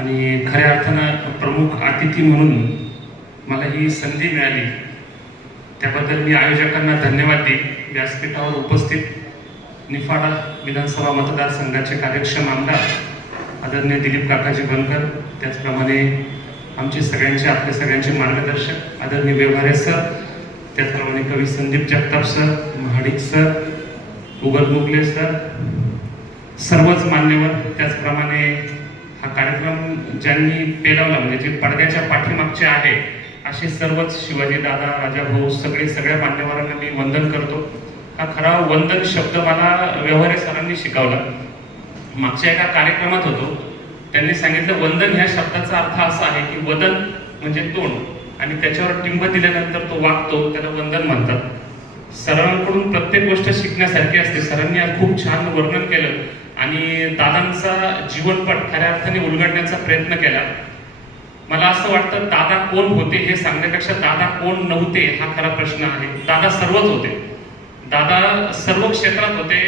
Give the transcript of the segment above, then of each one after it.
आणि खऱ्या अर्थानं प्रमुख अतिथी म्हणून मला ही संधी मिळाली. त्याबद्दल मी आयोजकांना धन्यवाद देईन. व्यासपीठावर उपस्थित निफाडा विधानसभा मतदारसंघाचे कार्यक्षम आमदार आदरणीय दिलीप काकाजी बनकर त्याचप्रमाणे आमचे सगळ्यांचे आपले सगळ्यांचे मार्गदर्शक आदरणीय व्यवहारे सर त्याचप्रमाणे कवी Sandeep Jagtap sir Mahadik sir Ugal Mugle sir सर्वच मान्यवर त्याचप्रमाणे हा कार्यक्रम ज्यांनी पेलवला म्हणजे जे पडद्याच्या पाठीमागचे आहे असे सर्वच शिवाजी दादा राजा भाऊ सगळे सगळ्या मान्यवरांना मी वंदन करतो. हा खरा वंदन शब्द मला व्यवहारे सरांनी शिकवला. मागच्या एका कार्यक्रमात होतो. त्यांनी सांगितलं वंदन ह्या शब्दाचा अर्थ असा आहे की वदन म्हणजे तोंड. आणि त्याच्यावर टिंब दिल्यानंतर तो वागतो त्याला वंदन म्हणतात. सरांकडून प्रत्येक गोष्ट शिकण्यासारखी असते. सरांनी खूप छान वर्णन केलं. आणि दादांचा जीवनपट खऱ्या अर्थाने उलगडण्याचा प्रयत्न केला. मला असं वाटतं दादा कोण होते हे सांगण्यापेक्षा दादा कोण नव्हते हा खरा प्रश्न आहे. दादा सर्वच होते. दादा सर्व क्षेत्रात होते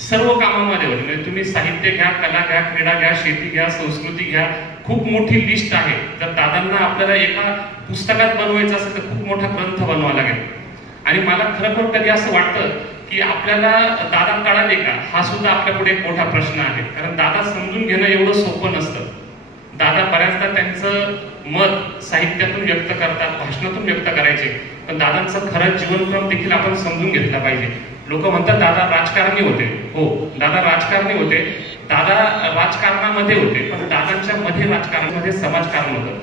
सर्व कामामध्ये होते. म्हणजे तुम्ही साहित्य घ्या कला घ्या क्रीडा घ्या शेती घ्या संस्कृती घ्या खूप मोठी लिस्ट आहे. तर दादांना आपल्याला एका पुस्तकात बनवायचं असेल तर खूप मोठा ग्रंथ बनवावा लागेल. आणि मला खरोखर कधी असं वाटतं की आपल्याला दादा कळाले का? हा सुद्धा आपल्या पुढे एक मोठा प्रश्न आहे. कारण दादा समजून घेणं एवढं सोपं नसतं. दादा बऱ्याचदा त्यांचं मत साहित्यातून व्यक्त करतात भाषणातून व्यक्त करायचे. पण दादांचं खरं जीवनक्रम देखील आपण समजून घेतला पाहिजे. लोक म्हणतात दादा राजकारणी होते. हो दादा राजकारणी होते. दादा राजकारणामध्ये होते पण दादांच्या मध्ये राजकारणामध्ये समाजकारण होतं.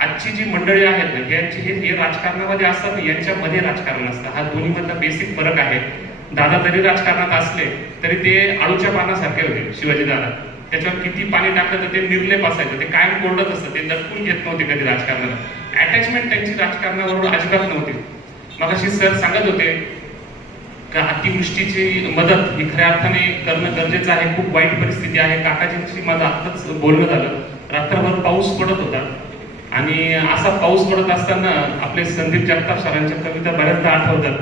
आजची जी मंडळी आहेत ना यांची हे हे राजकारणामध्ये असतात यांच्यामध्ये राजकारण असतं. हा दोन्हीमधला बेसिक फरक आहे. दादा जरी राजकारणात असले तरी ते आळूच्या पानासारखे होते शिवाजी दादा. त्याच्यावर किती पाणी टाकलं तर ते निर्लेप असायचं. ते कायम कोरडत असतं. ते दटकून घेत नव्हते कधी राजकारणाला. अटॅचमेंट त्यांची राजकारणाबरोबर अजिबात नव्हती. मगाशी सर सांगत होते का अतिवृष्टीची मदत ही खऱ्या अर्थाने करणं गरजेचं आहे. खूप वाईट परिस्थिती आहे. काकाजींची माझं आत्ताच बोलणं झालं. रात्रभर पाऊस पडत होता. आणि असा पाऊस पडत असताना आपले संदीप जगताप सरांच्या कविता बऱ्याचदा आठवतात.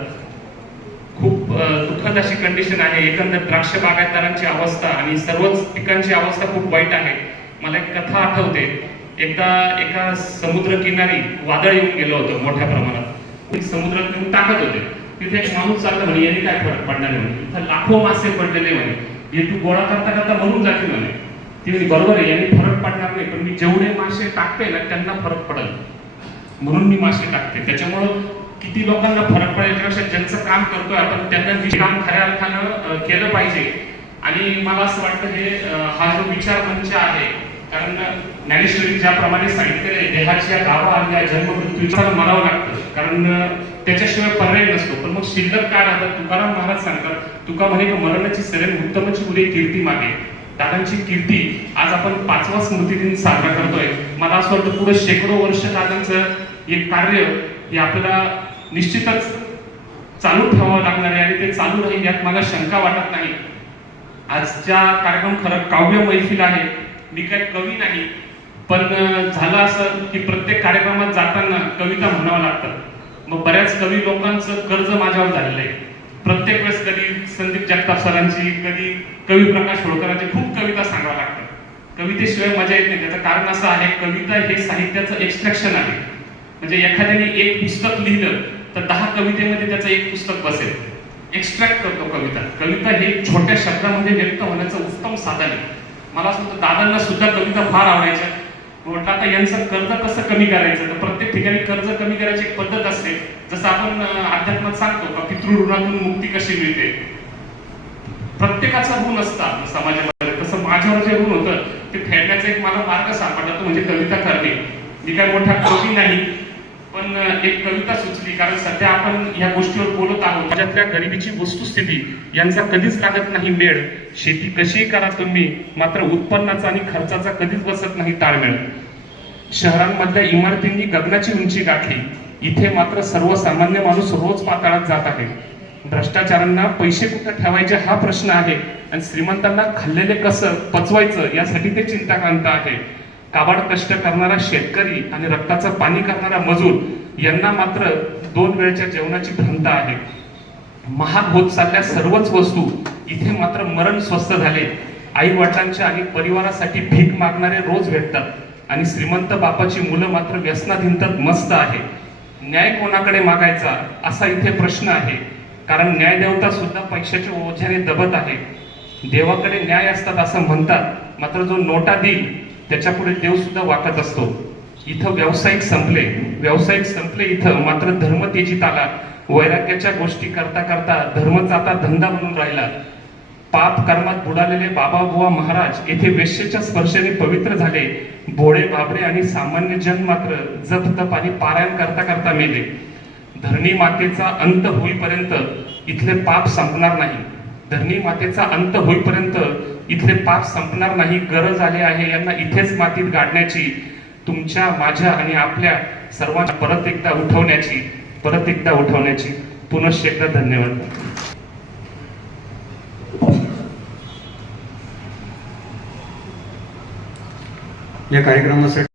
दुःखद अशी कंडिशन आहे? एकंदर द्राक्ष बागायतदारांची अवस्था आणि सर्वच पिकांची अवस्था खूप वाईट आहे. मला एक कथा आठवते. एकदा एका समुद्र किनारी वादळ येऊन गेलं होतं मोठ्या प्रमाणात. समुद्रात येऊन टाकत होते. तिथे एक माणूस चालला म्हणे यांनी काय फरक पडणार नाही? म्हणे इथं लाखो मासे पडलेले म्हणे. हे तू गोळा करता करता मरून जाते म्हणे. ती बरोबर आहे यांनी फरक पडणार नाही पण मी जेवढे मासे टाकते ना त्यांना फरक पडेल. म्हणून मी मासे टाकते. त्याच्यामुळं किती लोकांना फरक पडेल ज्यांचं काम करतोय आपण त्यांना काम खऱ्या अर्थानं केलं पाहिजे. आणि मला असं वाटतं हे हा जो विचार मंच आहे कारण ज्ञानेश्वरी ज्याप्रमाणे सांगितलेलं आहे देहाच्या गावा आणि या जन्ममृत्यूचा म्हणावं लागतं. कारण त्याच्याशिवाय पर्याय नसतो. पण मग शिल्लक काय राहतात तुकाराम महाराज सांगतात तुका म्हणे मरणाची सरेन उत्तमची उदय कीर्ती मागे. दादांची कीर्ती आज आपण पाचवा स्मृती दिन साजरा करतोय. मला असं वाटतं पुढे शेकडो वर्ष दादांचं एक कार्य हे आपल्याला निश्चितच चालू ठेवावं लागणार आहे आणि ते चालू राहील यात मला शंका वाटत नाही. आजच्या कार्यक्रम खरं काव्य मैफिल आहे. मी काय कवी नाही. पण झालं असं की प्रत्येक कार्यक्रमात जाताना कविता म्हणावं लागतं. मग बऱ्याच कवी लोकांचं कर्ज माझ्यावर झालेलं आहे. प्रत्येक वेळेस कधी संदीप जगताप सरांची कधी कवी प्रकाश होळकरांची खूप कविता सांगावं लागतात कवितेशिवाय मजा येत नाही. त्याचं कारण असं आहे कविता हे साहित्याचं एक्स्ट्रॅक्शन आहे. म्हणजे एखाद्याने एक पुस्तक लिहिलं तर दहा कवितेमध्ये त्याचं एक पुस्तक बसेल. एक्स्ट्रॅक्ट करतो कविता. कविता हे छोट्या शब्दामध्ये व्यक्त होण्याचं उत्तम साधन आहे. मला असं वाटतं दादांना सुद्धा कविता फार आवडायच्या. म्हटलं आता यांचं कर्ज कसं कमी करायचं? तर प्रत्येक ठिकाणी कर्ज कमी करायची एक पद्धत असते. जसं आपण अध्यात्मात सांगतो का पितृऋणातून मुक्ती कशी मिळते? प्रत्येकाचा ऋण असतात समाजामध्ये. तसं माझ्यावर जे ऋण होतं ते फेडण्याचा एक मला मार्ग सापडला तो म्हणजे कविता करणे. मी काय मोठा कवी नाही. पण एक कविता सुचली. कारण सध्या आपण या गोष्टीवर बोलत आहोत. राज्यातल्या गरिबीची वस्तुस्थिती यांचा कधीच लागत नाही मेळ. शेती कशीही करा तुम्ही मात्र उत्पन्नाचा आणि खर्चाचा कधीच बसत नाही ताळमेळ. शहरांमधल्या इमारतींनी गगनाची उंची गाठली. इथे मात्र सर्वसामान्य माणूस रोज पाताळात जात आहे. भ्रष्टाचारांना पैसे कुठे ठेवायचे हा प्रश्न आहे. आणि श्रीमंतांना खाल्लेले कसं पचवायचं यासाठी ते चिंताक्रांत आहे. काबाड कष्ट करणारा शेतकरी आणि रक्ताचं पाणी करणारा मजूर यांना मात्र दोन वेळच्या जेवणाची भ्रांत आहे. महाग होत चालल्या सर्वच वस्तू इथे मात्र मरण स्वस्त झाले. आई वडिलांच्या आणि परिवारासाठी भीक मागणारे रोज भेटतात आणि श्रीमंत बापाची मुलं मात्र व्यसनात मस्त आहे. न्याय कोणाकडे मागायचा असा इथे प्रश्न आहे. कारण न्यायदेवता सुद्धा पैशाच्या ओझ्याने दबत आहे. देवाकडे न्याय असतात असं म्हणतात मात्र जो नोटा देईल त्याच्या पुढे देव सुद्धा वाकत असतो. इथं व्यावसायिक संपले. व्यावसायिक संपले इथं. मात्र धर्म तेजीत आला. वैराग्याच्या गोष्टी करता करता धर्मच आता धंदा बनून राहिला. पाप कर्मात बुडालेले बाबा बुवा महाराज येथे वेश्येच्या स्पर्शाने पवित्र झाले. भोळे बाबरे आणि सामान्य जन मात्र जप तप आणि पारायण करता करता मेले. धरणी मातेचा अंत होईपर्यंत इथले पाप संपणार नाही. धरणी मातेचा अंत होईपर्यंत इथले पाप संपणार नाही गरज आली आहे यांना इथेच मातीत गाडण्याची तुमच्या माझ्या आणि आपल्या सर्वांना परत एकदा उठवण्याची परत एकदा उठवण्याची पुनश्च एकदा धन्यवाद. या कार्यक्रमासाठी